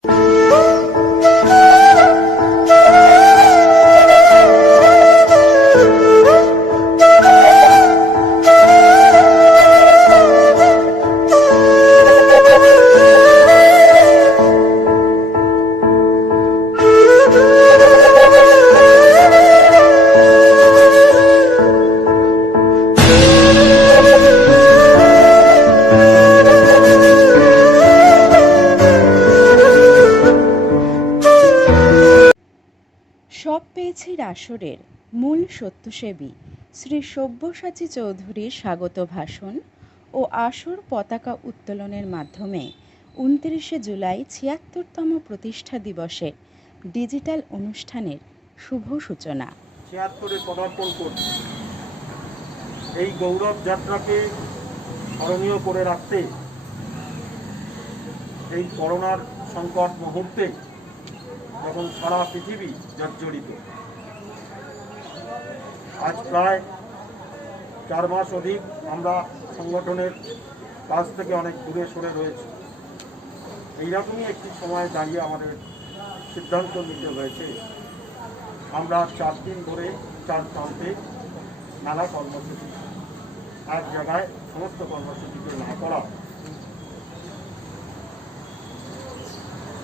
সব পেয়েছি আসরের মূল সত্যসেবী শ্রী সব্যসাচী চৌধুরীর স্বাগত ভাষণ ও আসর পতাকা উত্তোলনের মাধ্যমে ২৯শে জুলাই ৭৬তম প্রতিষ্ঠা দিবসে ডিজিটাল অনুষ্ঠানের শুভ সূচনা। ৭৬-এ পদার্পণ করছি। এই গৌরব যাত্রাকে স্মরণীয় করে রাখতে এই করোনার সংকট মুহূর্তে যখন সারা পৃথিবী জর্জরিত, আজ প্রায় ৪ মাস অধিক আমরা সংগঠনের কাজ থেকে অনেক দূরে সরে রয়েছি। এইরকমই একটি সময় দাঁড়িয়ে আমাদের সিদ্ধান্ত নিতে হয়েছে আমরা ৪ দিন ধরে ৪ প্রান্তে নানা কর্মসূচি, এক জায়গায় সমস্ত কর্মসূচিকে না করা,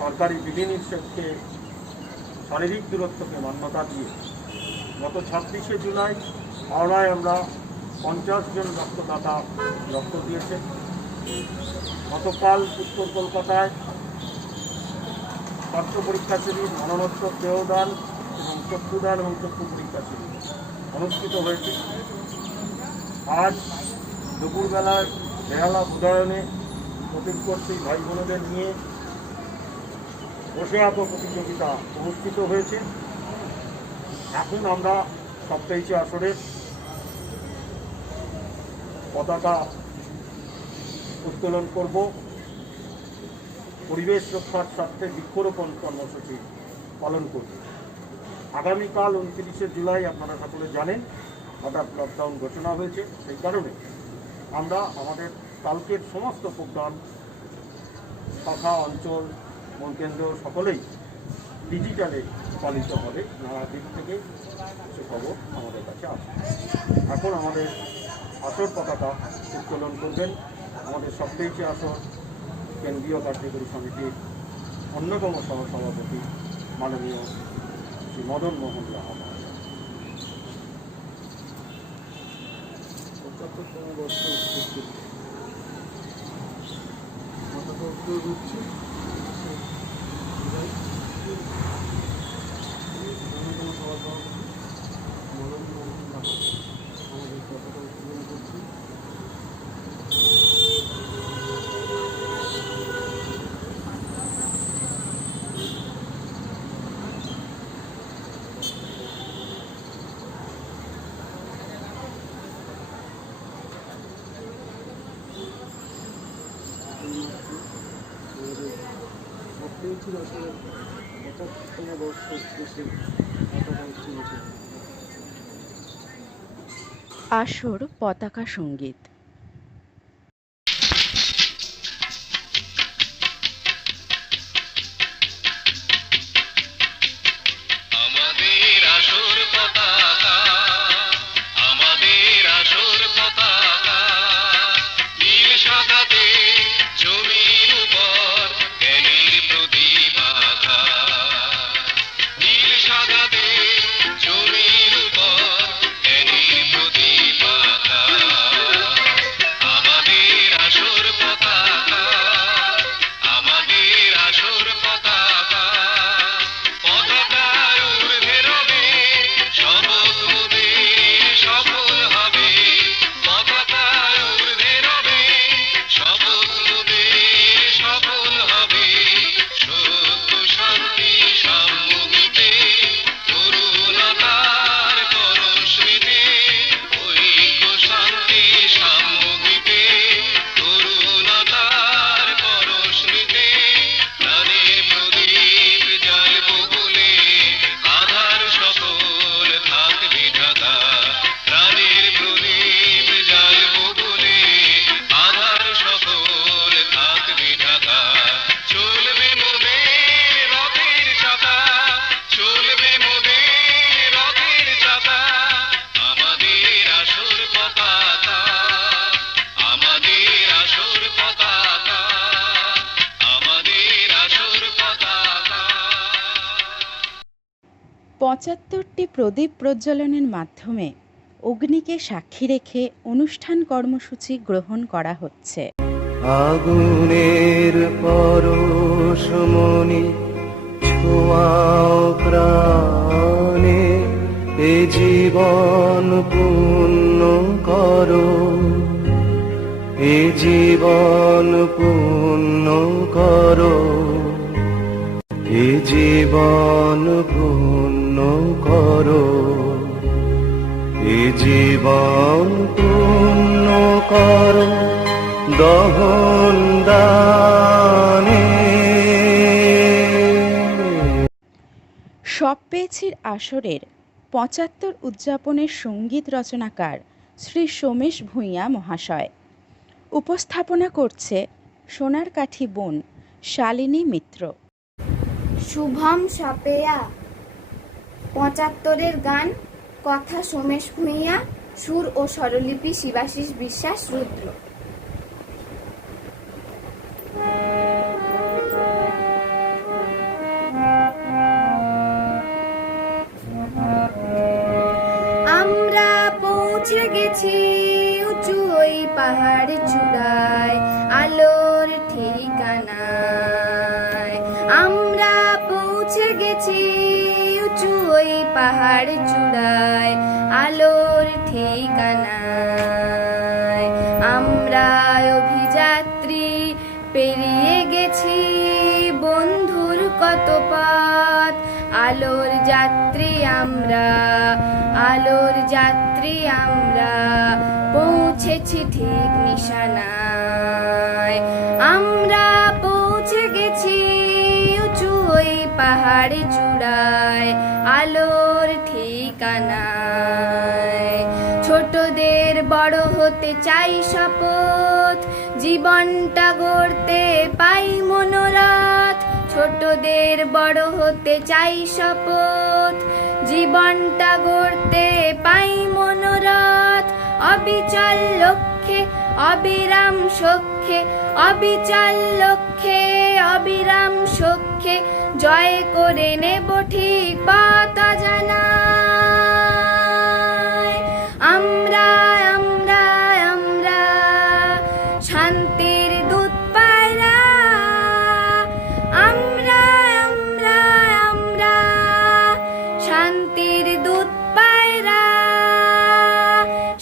সরকারি বিধিনিষেধকে, শারীরিক দূরত্বকে মান্যতা দিয়ে গত ২৬শে জুলাই হাওড়ায় আমরা ৫০ জন রক্তদাতা রক্ত দিয়েছে। গতকাল উত্তর কলকাতায় স্বাস্থ্য পরীক্ষা শিবির, মরণোত্তর দেহদান এবং চক্ষুদান এবং চক্ষু পরীক্ষা শিবির অনুষ্ঠিত হয়েছে। আজ দুপুরবেলায় বেহালা উদয়নে প্রতিকর্ষী ভাই বোনদের নিয়ে বসে আঁকো প্রতিযোগিতা অনুষ্ঠিত হয়েছে। এখন আমরা সপ্তাহে আসরের পতাকা উত্তোলন করব। পরিবেশ রক্ষার স্বার্থে বৃক্ষরোপণ কর্মসূচি পালন করব। আগামীকাল ২৯শে জুলাই আপনারা সকলে জানেন হঠাৎ লকডাউন ঘোষণা হয়েছে। সেই কারণে আমরা আমাদের কালকের সমস্ত প্রোগ্রাম শাখা, অঞ্চল, মূল কেন্দ্র সকলেই ডিজিটালে পালিত হবে। নানা দিক থেকে সে খবর আমাদের কাছে আসে। এখন আমাদের আসর পতাকা উত্তোলন করবেন আমাদের সপ্তাহে আসর কেন্দ্রীয় কার্যকরী সমিতির অন্যতম সহসভাপতি মাননীয় শ্রী মদন মোহন লাহা। ৭৫তম বর্ষ উপস্থিত পতাকা উত্তোলন হচ্ছে। অন্যতম সহসভাপতি মদন মোহন লাহা আমাদের পতাকা উত্তোলন করছি। আসর পতাকা সঙ্গীত। জমির উপর ৭৫টি প্রদীপ প্রজ্বলনের মাধ্যমে অগ্নিকে সাক্ষী রেখে অনুষ্ঠান কর্মসূচি গ্রহণ করা হচ্ছে। আগুনের পরশমণি ছোঁয়াও প্রাণে, এ জীবন পূর্ণ করো, এ জীবন পূর্ণ করো, এ জীবন পূর্ণ করো, এ জীবন পূর্ণ করো দহন দানে। সব পেয়েছির আসরের ৭৫ উদযাপনের সঙ্গীত রচনাকার শ্রী সোমেশ ভূঁইয়া মহাশয়। উপস্থাপনা করছে সোনারকাঠি বোন শালিনী মিত্র। শুভম সাপেয়া, ৭৫-এর গান, কথা সোমেশ ভূঁইয়া, সুর ও স্বরলিপি শিবাশিস বিশ্বাস রুদ্র। আমরা পৌঁছে গেছি উঁচু ওই পাহাড় চূড়ায়, আলোর ঠিকানায়। আমরা পৌঁছে গেছি উঁচু ওই পাহাড় চূড়ায়, আলোর ঠিকানায়। আমরা অভিযাত্রী পেরিয়ে গেছি বন্ধুর কত পথ, আলোর যাত্রী আমরা, আলোর যাত্রী আমরা, পৌঁছেছি ঠিক নিশানায়। আমরা পৌঁছে গেছি উঁচু ওই পাহাড় চূড়ায়, আলোর ঠিকানায়। ছোটদের বড় হতে চাই শপথ, জীবনটা গড়তে পাই মনোরথ। ছোটদের বড় হতে চাই শপথ, জীবনটা গড়তে পাই মনোরথ। অবিচল লক্ষ্যে অবিরাম সখ্যে, অবিচল লক্ষ্যে অবিরাম সখ্যে, জয় করে নেব ঠিক পথ অজানায়। আমরা আমরা আমরা শান্তির দূত পায়রা, আমরা আমরা আমরা শান্তির দূত পায়রা।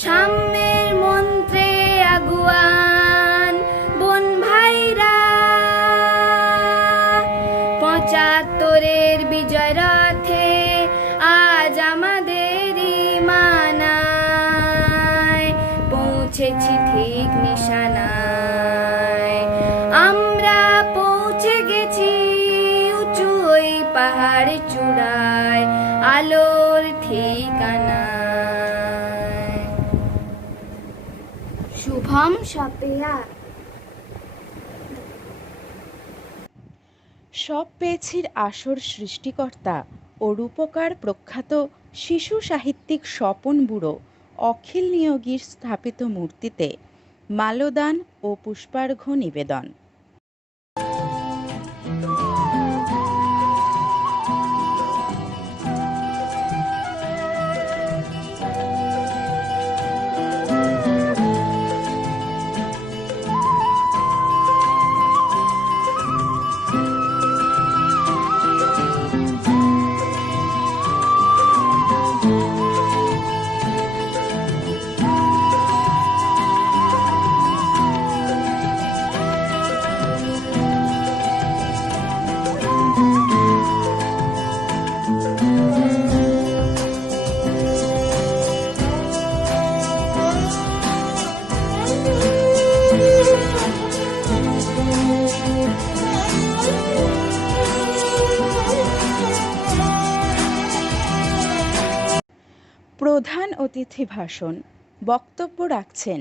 সাম্যের মন্ত্রে আগুয়ান বোন ভাইরা, ৭৫-এর বিজয় রথে আজ আমাদেরই মানায়, পৌঁছেছি ঠিক নিশানায়। আমরা পৌঁছে গেছি উঁচু ওই পাহাড় চূড়ায়, আলোর ঠিকানায়। শুভম সাপেয়া। সব পেয়েছির আসর সৃষ্টিকর্তা ও রূপকার প্রখ্যাত শিশু সাহিত্যিক স্বপন বুড়ো অখিল নিয়োগীর স্থাপিত মূর্তিতে মাল্যদান ও পুষ্পার্ঘ্য নিবেদন। প্রধান অতিথি ভাষণ বক্তব্য রাখছেন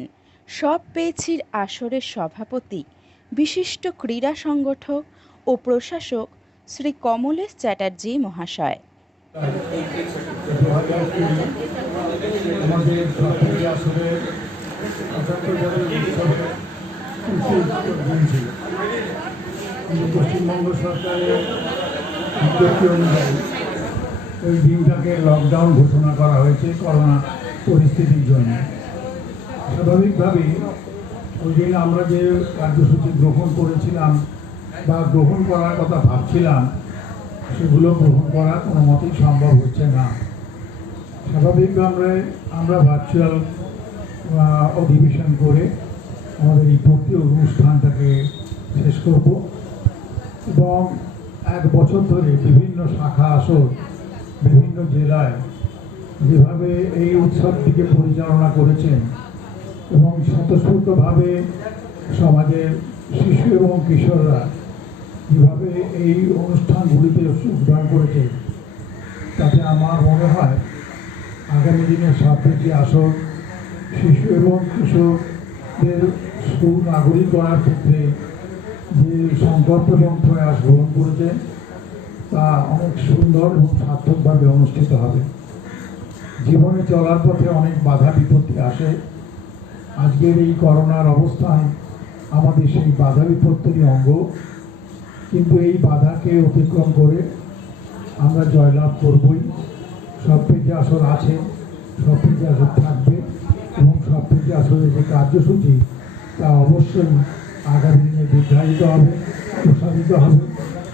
সব পেয়েছির আসরের সভাপতি, বিশিষ্ট ক্রীড়া সংগঠক ও প্রশাসক শ্রী কমলেশ চ্যাটার্জি মহাশয়। পশ্চিমবঙ্গ সরকারের বিজ্ঞপ্তি অনুযায়ী ওই দিনটাকে লকডাউন ঘোষণা করা হয়েছে করোনা পরিস্থিতির জন্য। স্বাভাবিকভাবেই ওই দিন আমরা যে কার্যসূচি গ্রহণ করেছিলাম বা গ্রহণ করার কথা ভাবছিলাম, সেগুলো গ্রহণ করা কোনো মতেই সম্ভব হচ্ছে না। স্বাভাবিকভাবে আমরা ভার্চুয়াল অধিবেশন করে আমাদের এই ভর্তি অনুষ্ঠানটাকে শেষ করব এবং 1 বছর ধরে বিভিন্ন শাখা আসর বিভিন্ন জেলায় যেভাবে এই উৎসবটিকে পরিচালনা করেছেন এবং স্বতঃস্ফূর্তভাবে সমাজের শিশু এবং কিশোররা যেভাবে এই অনুষ্ঠানগুলিতে যোগদান করেছে, তাতে আমার মনে হয় আগামী দিনে সাবজেক্টটি আসর শিশু এবং কিশোরদের সুনাগরিক করার ক্ষেত্রে যে সংকল্প এবং প্রয়াস গ্রহণ করেছে তা অনেক সুন্দর এবং সার্থকভাবে অনুষ্ঠিত হবে। জীবনে চলার পথে অনেক বাধা বিপত্তি আসে। আজকের এই করোনার অবস্থান আমাদের সেই বাধা বিপত্তিরই অঙ্গ, কিন্তু এই বাধাকে অতিক্রম করে আমরা জয়লাভ করবই। সবপেজে আসর আছে, সবপেজে আসর থাকবে এবং সবপেজে আসরের যে কার্যসূচি তা অবশ্যই আগামী দিনে দীর্ঘায়িত হবে, প্রসারিত হবে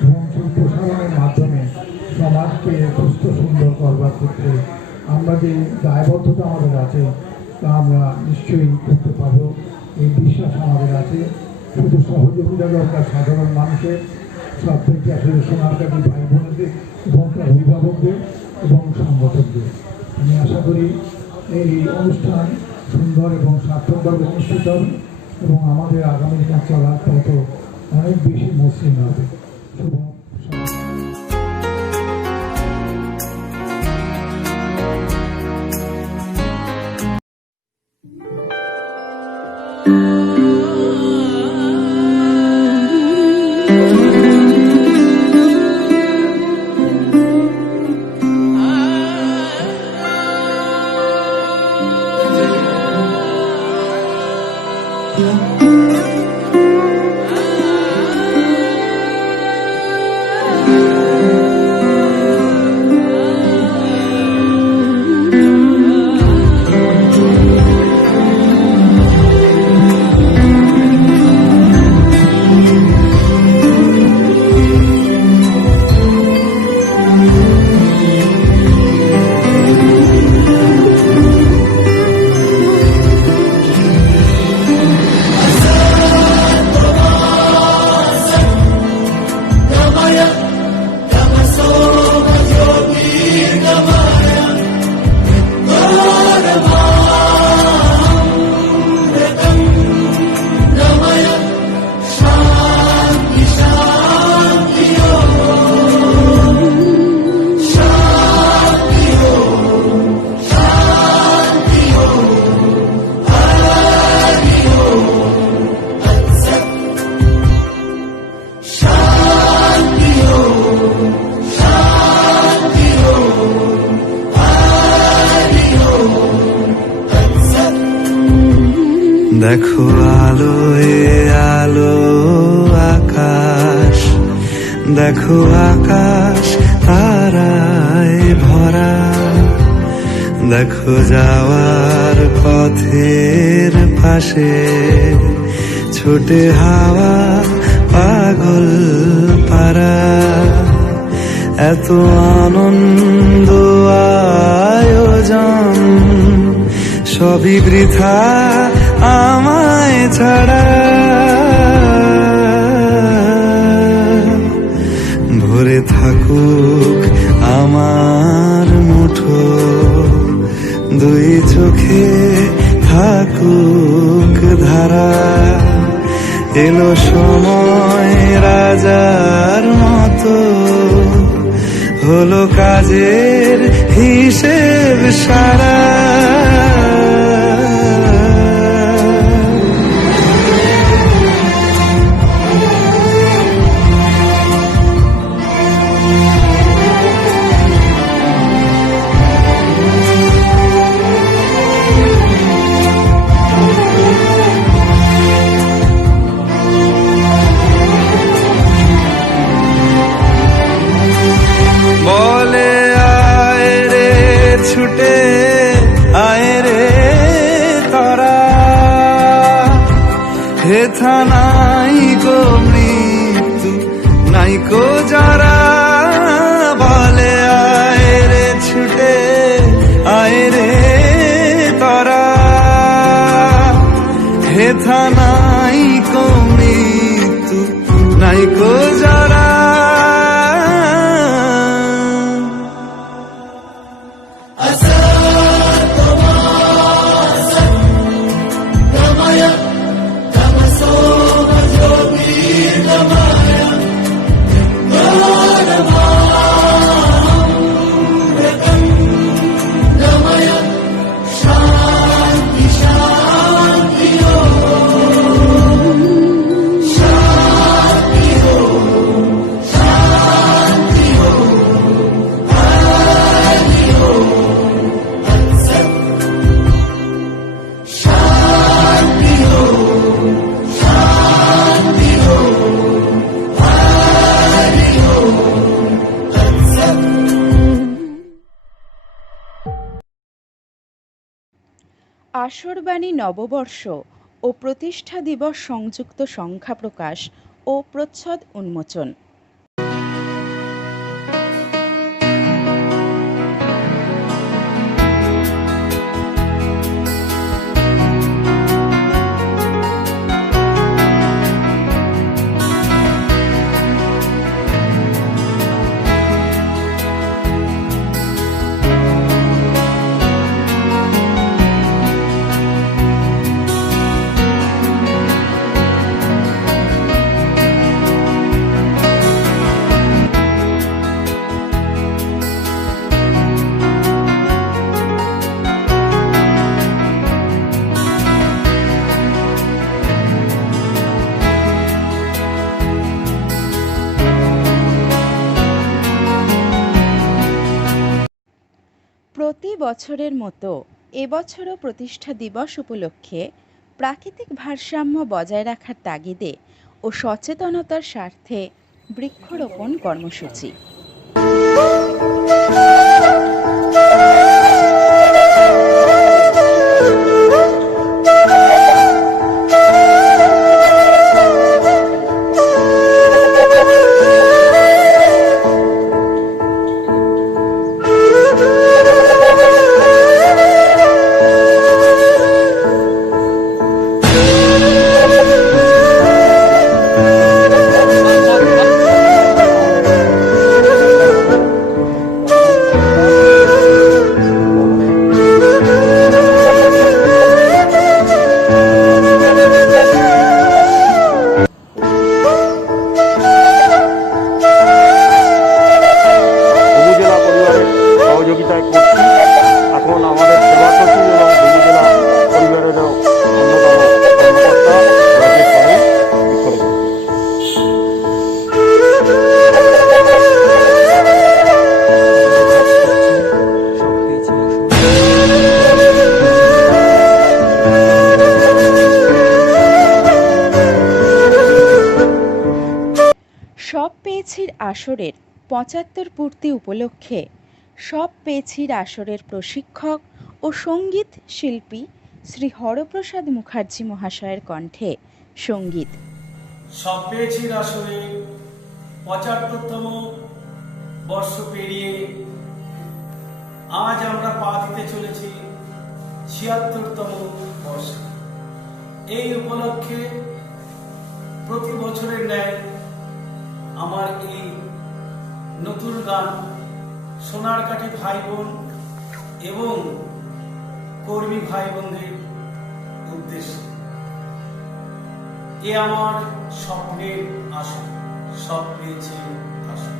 এবং সেই প্রসারণের মাধ্যমে সমাজকে সুস্থ সুন্দর করবার ক্ষেত্রে আমরা যে দায়বদ্ধতা আমাদের আছে তা আমরা নিশ্চয়ই করতে পারবো, এই বিশ্বাস আমাদের আছে। শুধু সহযোগিতা দরকার সাধারণ মানুষের, সবপেজে আসলে সোনারকাঠি ভাই বোনদের এবং তার অভিভাবকদের এবং সংগঠকদের। আমি আশা করি এই অনুষ্ঠান সুন্দর এবং সার্থকভাবে অনুষ্ঠিত হবে এবং আমাদের আগামী দিনে চলার পথ অনেক বেশি মসৃণ হবে। শুভ দেখো আলোয় আলো আকাশ, দেখো আকাশ তারায় ভরা, দেখো যাওয়ার পথের পাশে ছোটে হাওয়া পাগল পারা। এত আনন্দ আয়োজন সবই বৃথা আমায় ছাড়া। ভরে থাকুক আমার মুঠো, দুই চোখে থাকুক ধারা। এলো সময় রাজার মতো, হলো কাজের হিসেব সারা। বলে যারা বলে আয় রে ছুটে আয় রে তারা হেথা নাই কো মৃত্যু নাই কো যারা আসরবাণী নববর্ষ ও প্রতিষ্ঠা দিবস সংযুক্ত সংখ্যা প্রকাশ ও প্রচ্ছদ উন্মোচন। প্রতি বছরের মতো এবছরও প্রতিষ্ঠা দিবস উপলক্ষে প্রাকৃতিক ভারসাম্য বজায় রাখার তাগিদে ও সচেতনতার স্বার্থে বৃক্ষরোপণ কর্মসূচি। সহযোগিতায় করছি। এখন আমাদের সেবা সচিব এবং উপজেলা পরিবারেরও অন্যতম কর্মকর্তা রাজেশ পাড়াই বৃক্ষরোপণ। সব পেয়েছির আসরের ৭৫ পূর্তি উপলক্ষে সব পেয়েছির আসরের প্রশিক্ষক ও সঙ্গীত শিল্পী শ্রী হরপ্রসাদ মুখার্জি মহাশয়ের কণ্ঠে সঙ্গীত। সব পেয়েছির আসরে ৭৫তম বর্ষ পেরিয়ে আজ আমরা পা দিতে চলেছি ৭৬তম বর্ষে। এই উপলক্ষে প্রতি বছরের ন্যায় আমার এই নতুন গান সোনারকাঠি ভাই বোন এবং কর্মী ভাই বোনদের উদ্দেশ্যে। এ আমার স্বপ্নের আসন, সব পেয়েছি আসন।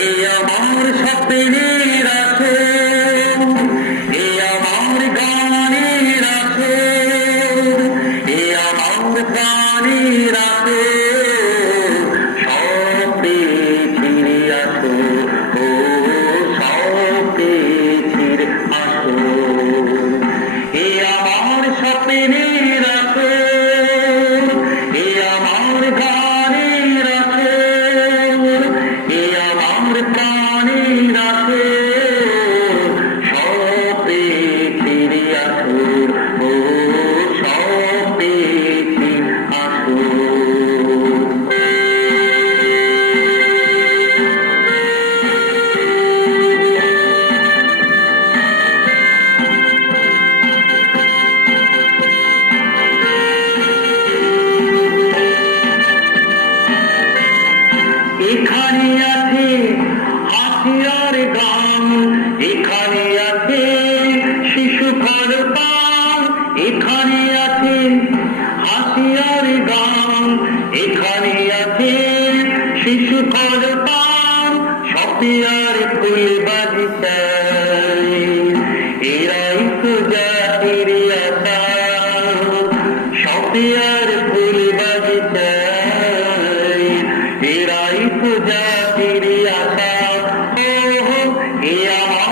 এই আমার স্বপ্নে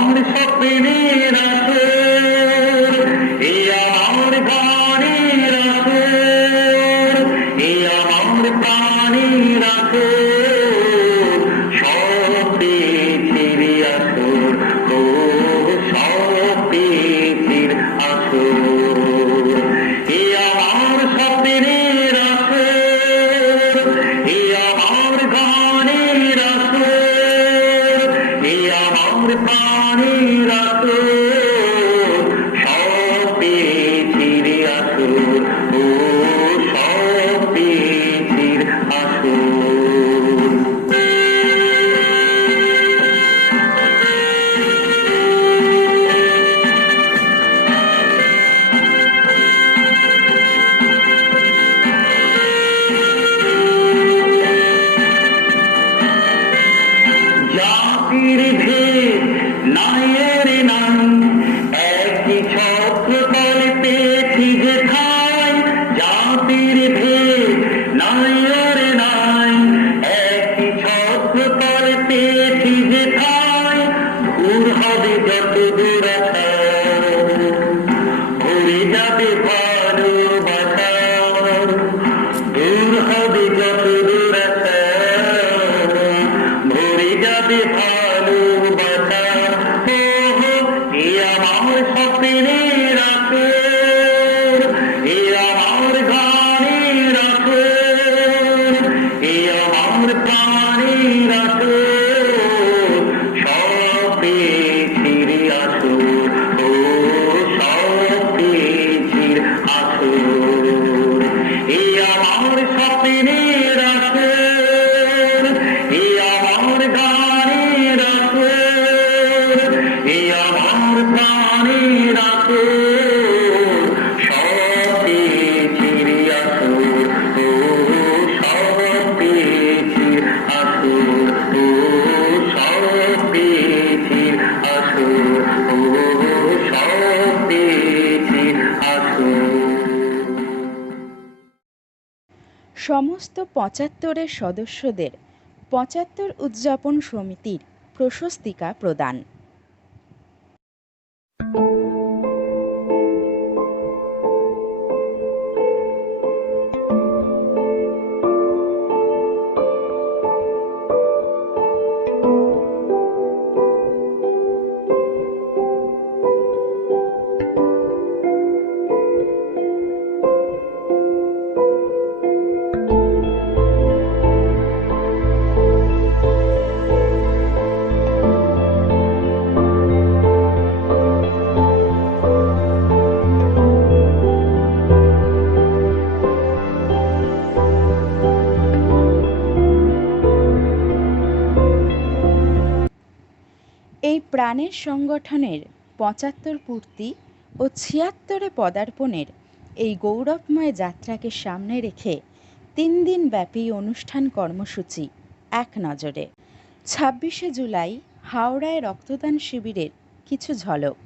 আমার স্বপ্নের আসর, এই আমার গানের আসর, এই আমার প্রাণের আসর, সব পেয়েছির আসর, ও সব পেয়েছির আসর, এই আমার স্বপ্নের আসর, এই আমার গানের আসর, এই আমার প্রাণের আসর, সব পেয়েছির আসর, ও সব পেয়েছির আসর। জাতির ভেদ নাই রে নাই, একই ছত্রতল পেয়েছি যে ঠাই, জাতির ভেদ নাই রে নাই, একই ছত্রতল পেয়েছি যে ঠাই, দূর হবে যত দূরতা, ভরে যাবে ভালোবাসা, দূর হবে যত দূরতা, ভরে যাবে ভালোবাসা, ও এ আমার স্বপ্নের আসর, এ আমার গানের আসর, এ আমার প্রাণের আসর, সব পেয়েছির আসর, ও সব পেয়েছির আসর, এ আমার স্বপ্নের আসর, এ আমার গানের আসর, এ আমার প্রাণের আসর, সব পেয়েছির আসর, ও সব পেয়েছির আসর, ও সব পেয়েছির আসর, ও সব পেয়েছির আসর। সমস্ত ৭৫-এর সদস্যদের ৭৫ উদযাপন সমিতির প্রশস্তিকা প্রদান। এই প্রাণের সংগঠনের ৭৫ পূর্তি ও ৭৬-এ পদার্পণের এই গৌরবময় যাত্রাকে সামনে রেখে ৩ দিন ব্যাপী অনুষ্ঠান কর্মসূচি এক নজরে। ২৬শে জুলাই হাওড়ায় রক্তদান শিবিরের কিছু ঝলক।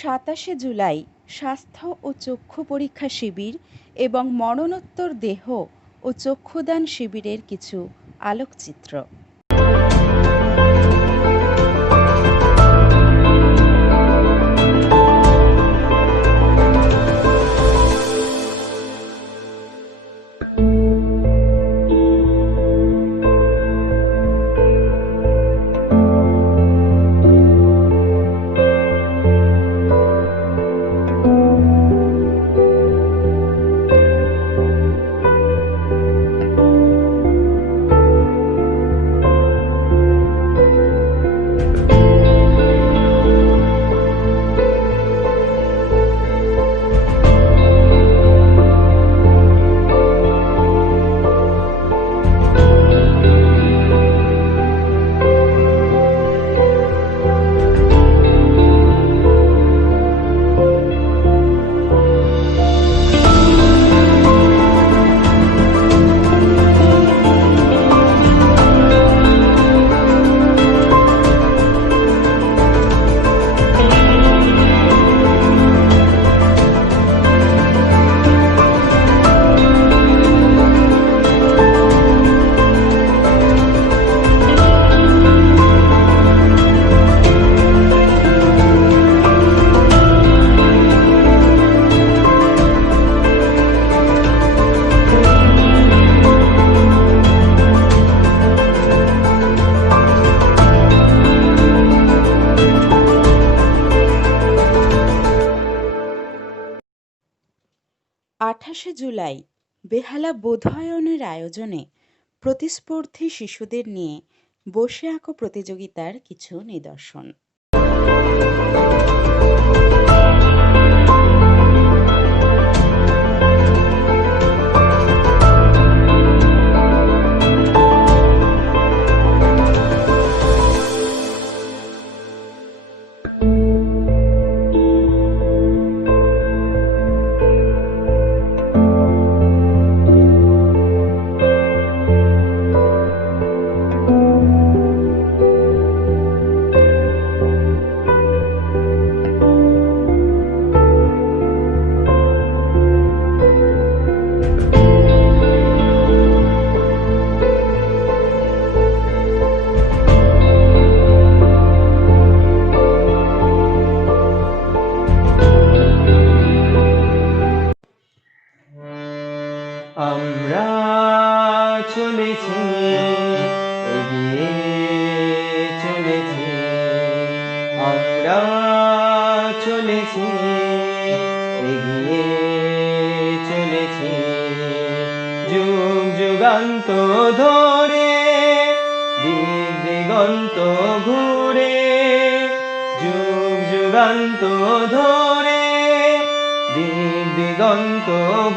সাতাশে জুলাই স্বাস্থ্য ও চক্ষু পরীক্ষা শিবির এবং মরণোত্তর দেহ ও চক্ষুদান শিবিরের কিছু আলোকচিত্র। 28শে জুলাই বেহালা বোধায়নের আয়োজনে প্রতিস্পর্ধী শিশুদের নিয়ে বসে আঁকো প্রতিযোগিতার কিছু নিদর্শন। আমরা চলেছি, এগিয়ে চলেছি, আমরা চলেছি, এগিয়ে চলেছি, যুগ যুগান্ত ধরে, দিক দিগন্ত ঘুরে, যুগ যুগান্ত ধরে, দিক দিগন্ত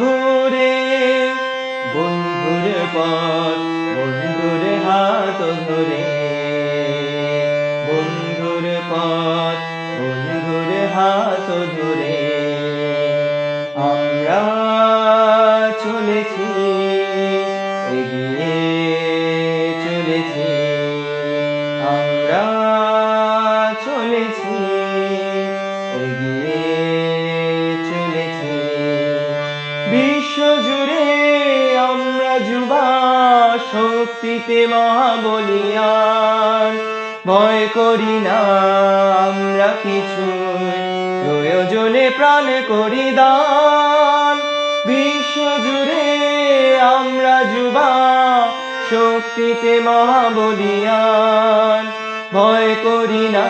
ঘুরে, বন্ধুর পথ বন্ধুর হাত ধরে, বন্ধুর পথ বন্ধুর হাত ধরে, আমরা চলেছি, এগিয়ে চলেছি, আমরা চলেছি, এগিয়ে চলেছি, বিশ্বজুড়ে আমরা যুবা শক্তিতে মহাবলিয়ান, ভয় করি না আমরা কিছু, প্রয়োজনে প্রাণ করি দান, বিশ্বজুড়ে আমরা যুবা শক্তিতে মহাবলিয়ান, ভয় করি না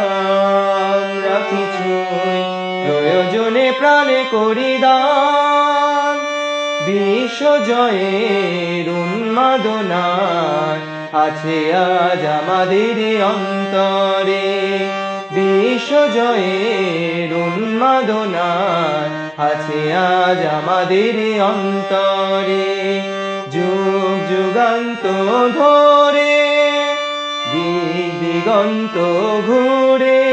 আমরা কিছু, প্রয়োজনে প্রাণ করি দান, বিশ্বজয়ের উন্মাদনা আছে আজ আমাদের অন্তরে, বিশ্বজয়ের উন্মাদনা আছে আজ আমাদের অন্তরে, যুগ যুগান্ত ধরে, দিক দিগন্ত ঘুরে,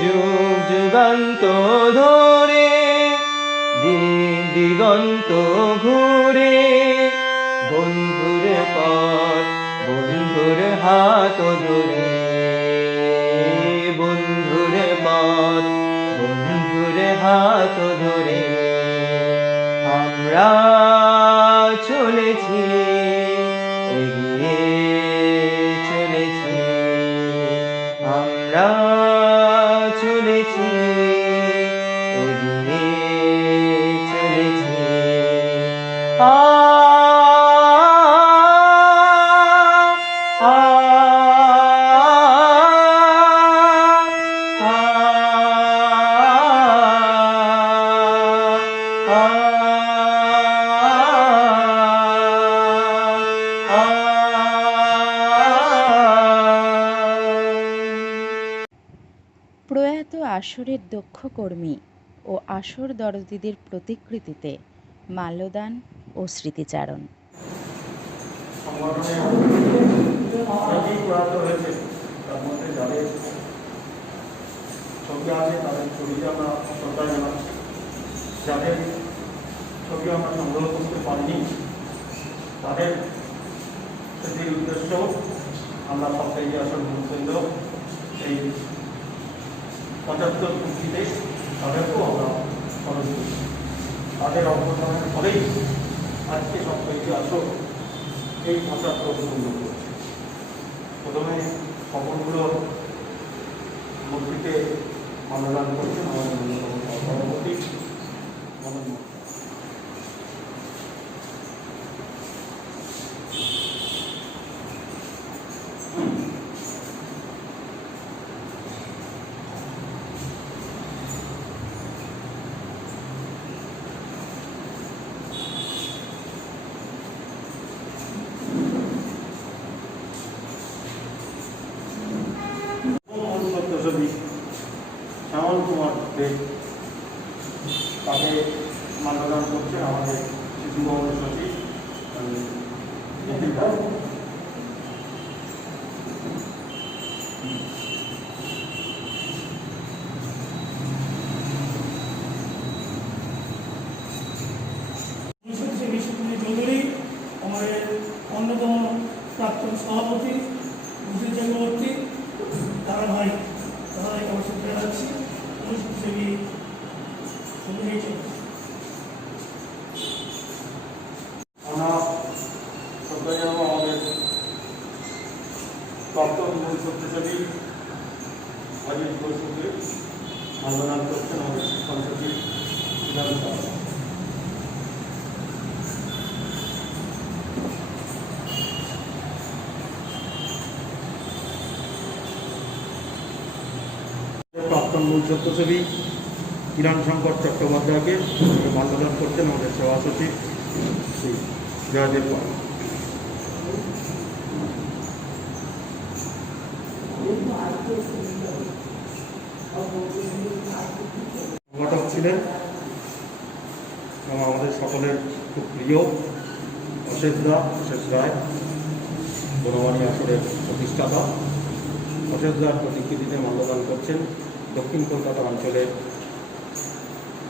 যুগ যুগান্ত ধরে, দিক দিগন্ত ঘুরে, বন্ধুর পথ বন্ধুর হাত ধরে, বন্ধুর পথ বন্ধুর হাত ধরে, আমরা চলেছি, এগিয়ে চলেছি, আমরা চলেছি, এগিয়ে চলেছি, প্রয়াত আসরের দক্ষ কর্মী ও আসর দরদীদের প্রতিকৃতিতে মাল্যদান ও স্মৃতিচারণ। সংগঠনে অনেকেই প্রয়াত হয়েছে, তার মধ্যে যাদের ছবি আছে তাদের ছবিতে আমরা শ্রদ্ধা জানাচ্ছি, যাদের ছবি আমরা সংগ্রহ করতে পারিনি তাদের স্মৃতির উদ্দেশ্য আমরা সপ্তাহে আসল মুখবৃন্দ এই 75 পূর্তিতে তাদেরকেও আমরা স্মরণ করি, তাদের অবদানের ফলেই আজকে সপ্তাহে আসল এই ভাষার প্রবন্ধ করছে। প্রথমে স্বপনগুলো মূর্তিতে মাল্যদান করছেন আমাদের সভাপতি মদন মোহন। তাকে মাল্যদান করছেন আমাদের শিশু ভবন সচিব নিখিল বাবু। চৌধুরী, আমাদের অন্যতম প্রাক্তন সভাপতি মুজিব চক্রবর্তী, তারা ভাই অবশ্যই জানাচ্ছি অনুষ্ঠেবী আমরা শ্রদ্ধা জানাবো আমাদের প্রাক্তন মূল শক্তিশালী অজিত বসুকে মাল্যদান করছেন আমাদের শিক্ষণ সচিব ইনাম সাহা। প্রাক্তন মূল সত্যসেবী কিরণ শঙ্কর চট্টোপাধ্যায়কে মাল্যদান করছেন আমাদের সেবা সচিব শ্রী জয়দেব পাল। সংগঠক ছিলেন এবং আমাদের সকলের খুব প্রিয় অশেষ রায়, বনবাণী আসরের প্রতিষ্ঠাতা। অশেষ রায়ের প্রতিকৃতিতে মাল্যদান করছেন দক্ষিণ কলকাতা অঞ্চলের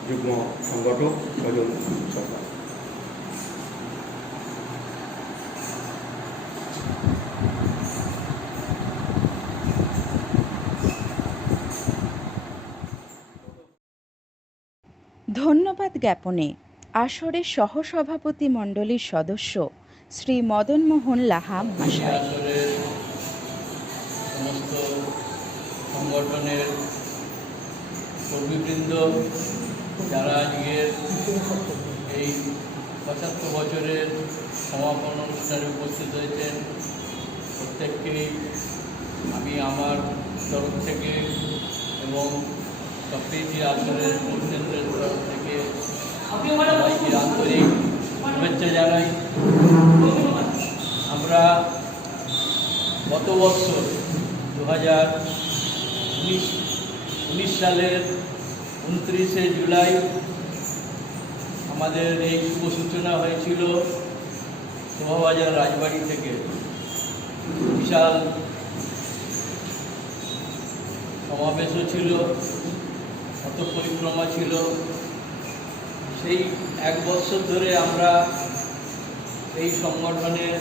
যুগ্ম সংগঠক সজল সরকার। ধন্যবাদ জ্ঞাপনে আসরের সহসভাপতি মণ্ডলীর সদস্য শ্রী মদন মোহন লাহা মহাশয়। আসরের সমস্ত সংগঠনের কর্মীবৃন্দ যারা আজকের এই 75 বছরের সমাপন অনুষ্ঠানে উপস্থিত হয়েছেন, প্রত্যেককেই আমি আমার তরফ থেকে এবং সবচেয়ে আসরের মূল কেন্দ্রের তরফ থেকে সবাইকে আন্তরিক শুভেচ্ছা জানাই। আমরা গত বছর 2019 সালের 29শে জুলাই আমাদের এই শুভ সূচনা হয়েছিল শোভাবাজার রাজবাড়ি থেকে। বিশাল সমাবেশও ছিল, পথ পরিক্রমা ছিল। সেই এক বছর ধরে আমরা এই সংগঠনের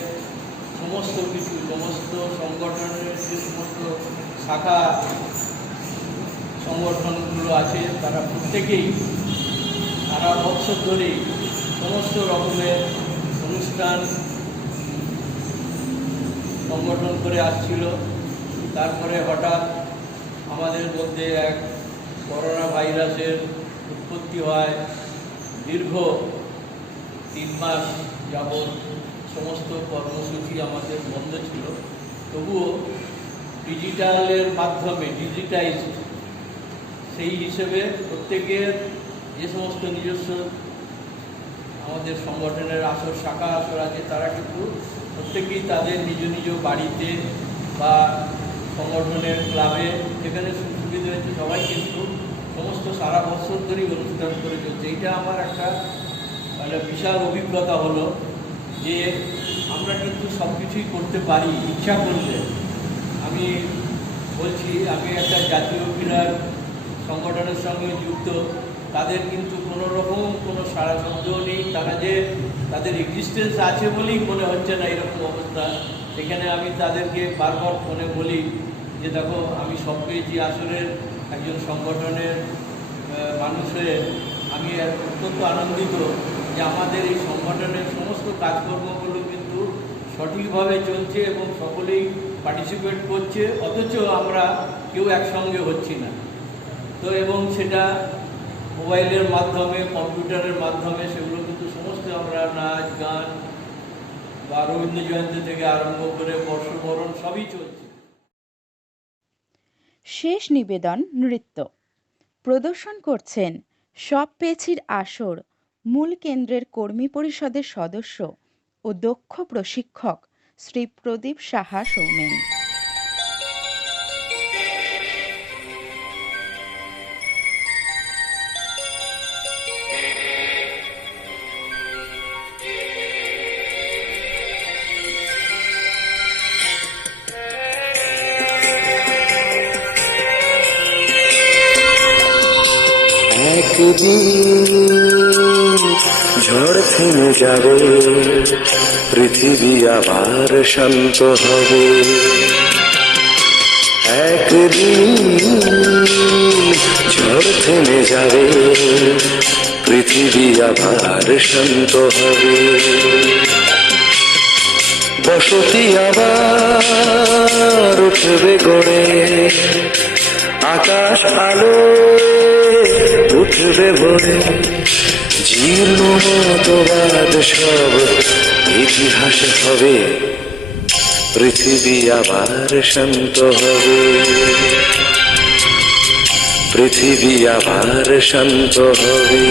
সমস্ত কিছু, সমস্ত সংগঠনের যে সমস্ত শাখা সংগঠনগুলো আছে তারা প্রত্যেকেই সারা বছর ধরেই সমস্ত রকমের অনুষ্ঠান সংগঠন করে আসছিল। তারপরে হঠাৎ আমাদের মধ্যে এক করোনা ভাইরাসের উৎপত্তি হয়। দীর্ঘ 3 মাস যাবৎ সমস্ত কর্মসূচি আমাদের বন্ধ ছিল। তবুও ডিজিটালের মাধ্যমে, ডিজিটাইজড সেই হিসেবে প্রত্যেকের যে সমস্ত নিজস্ব আমাদের সংগঠনের আসর, শাখা আসর আছে, তারা কিন্তু প্রত্যেকেই তাদের নিজ নিজ বাড়িতে বা সংগঠনের ক্লাবে যেখানে সুবিধা হয়েছে সবাই কিন্তু সমস্ত সারা বছর ধরেই অনুষ্ঠান করে চলছে। এইটা আমার একটা বিশাল অভিজ্ঞতা হলো যে আমরা কিন্তু সব কিছুই করতে পারি ইচ্ছা করলে। আমি বলছি, আমি একটা জাতীয় ক্রীড়ার সংগঠনের সঙ্গে যুক্ত, তাদের কিন্তু কোনো রকম কোনো সারা শব্দও নেই। তারা যে তাদের এক্সিস্টেন্স আছে বলেই মনে হচ্ছে না এরকম অবস্থা। সেখানে আমি তাদেরকে বারবার ফোনে বলি যে দেখো, আমি সব পেয়েছি আসরের একজন সংগঠনের মানুষ হয়ে আমি অত্যন্ত আনন্দিত যে আমাদের এই সংগঠনের সমস্ত কাজকর্মগুলো কিন্তু সঠিকভাবে চলছে এবং সকলেই পার্টিসিপেট করছে, অথচ আমরা কেউ একসঙ্গে হচ্ছি না। তো এবং সেটা মোবাইলের মাধ্যমে, কম্পিউটারের মাধ্যমে সেগুলো কিন্তু সমস্ত আমরা নাচ গান বা রবীন্দ্র জয়ন্তী থেকে আরম্ভ করে বর্ষবরণ সবই চলছে। শেষ নিবেদন নৃত্য প্রদর্শন করছেন সব পেছির আসর মূল কেন্দ্রের কর্মী পরিষদের সদস্য ও দক্ষ প্রশিক্ষক শ্রী প্রদীপ সাহা সৌমেন। একদিন ঝড় থেমে যাবে, পৃথিবী আবার শান্ত হবে। একদিন ঝড় থেমে যাবে, পৃথিবী আবার শান্ত হবে। বসতি আবার উঠবে গড়ে, আকাশ আলো উঠবে ভরে। জীর্ণ মতবাদ সব ইতিহাস হবে, পৃথিবী আবার শান্ত হবে। পৃথিবী আবার শান্ত হবে।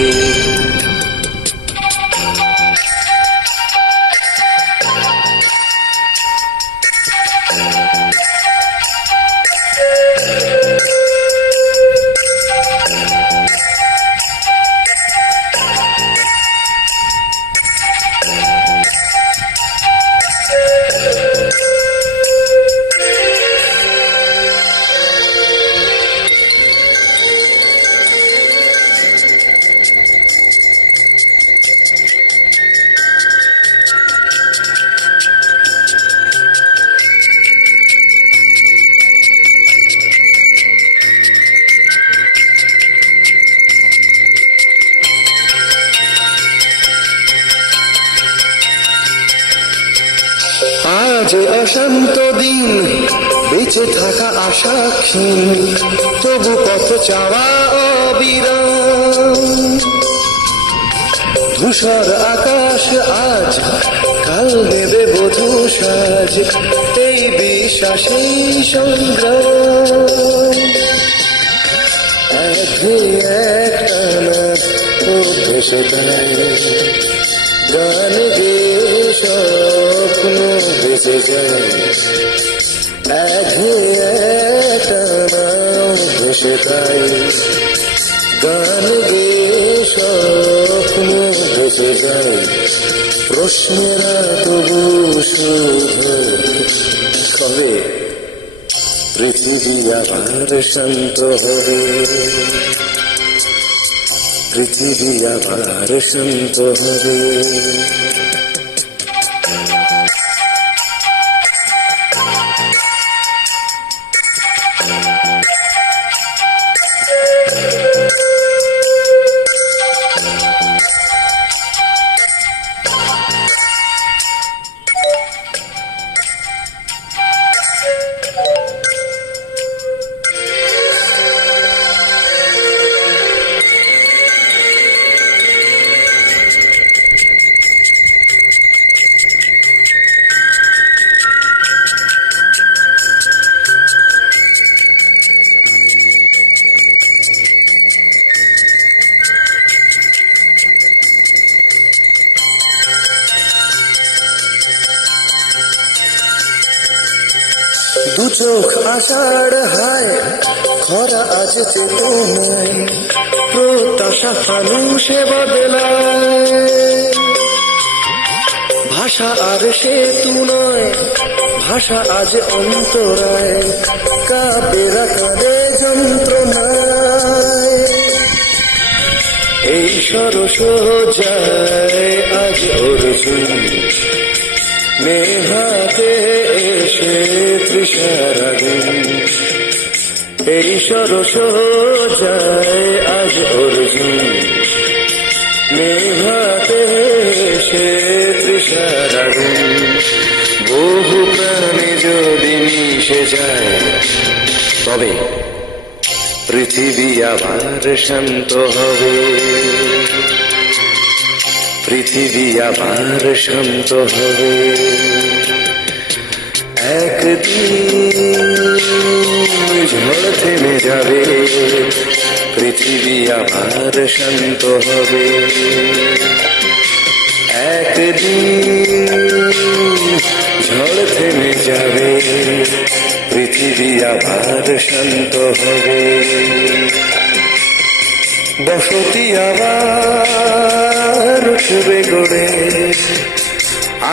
আজ অশান্ত দিন, বেঁচে থাকা আশাক্ষীণ, তবু কত চাওয়া অবিরাম। ধূসর আকাশ আজ কাল দেবে বধূ সাজ, এই বিশ্বাসেই সংগ্রাম। একটানা ভেসে যায় গান গে, স্বপ্ন ভেসে যায়। একটানা ভেসে যায় গান গে, স্বপ্ন ভেসে যায়। প্রশ্নেরা তবু শুধু কবে পৃথিবী আবার শান্ত হবে, পৃথিবী আবার শান্ত হবে। দু চোখ আষাঢ় হায়, খরা আজ চেতনায়, প্রত্যাশা ফানুষে বদলায়। ভাষা আর সেতু নয়, ভাষা আজ অন্তরায়, কাবেরা কাঁদে যন্ত্রণায়। এই সরস যায় আজ অর্জুন, মেঘাতে এসে তৃষার আগুন। এই সরস যায় আজ অর্জুন, মেঘাতে এসে তৃষার আগুন। বহু প্রাণে যদি মিশে যায়, তবে পৃথিবী আবার শান্ত হবে, পৃথিবী আবার শান্ত হবে। একদিন ঝড় থেমে যাবে, পৃথিবী আবার শান্ত হবে। একদিন ঝড় থেমে যাবে, পৃথিবী আবার শান্ত হবে। বসতি আবার উঠবে গড়ে,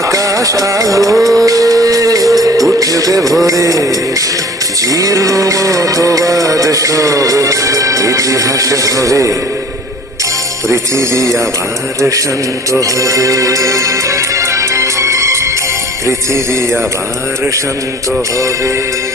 আকাশ আলো উঠবে ভরে। জীর্ণ মতবাদ সব ইতিহাস হবে, পৃথিবী আবার শান্ত হবে, পৃথিবী আবার শান্ত হবে।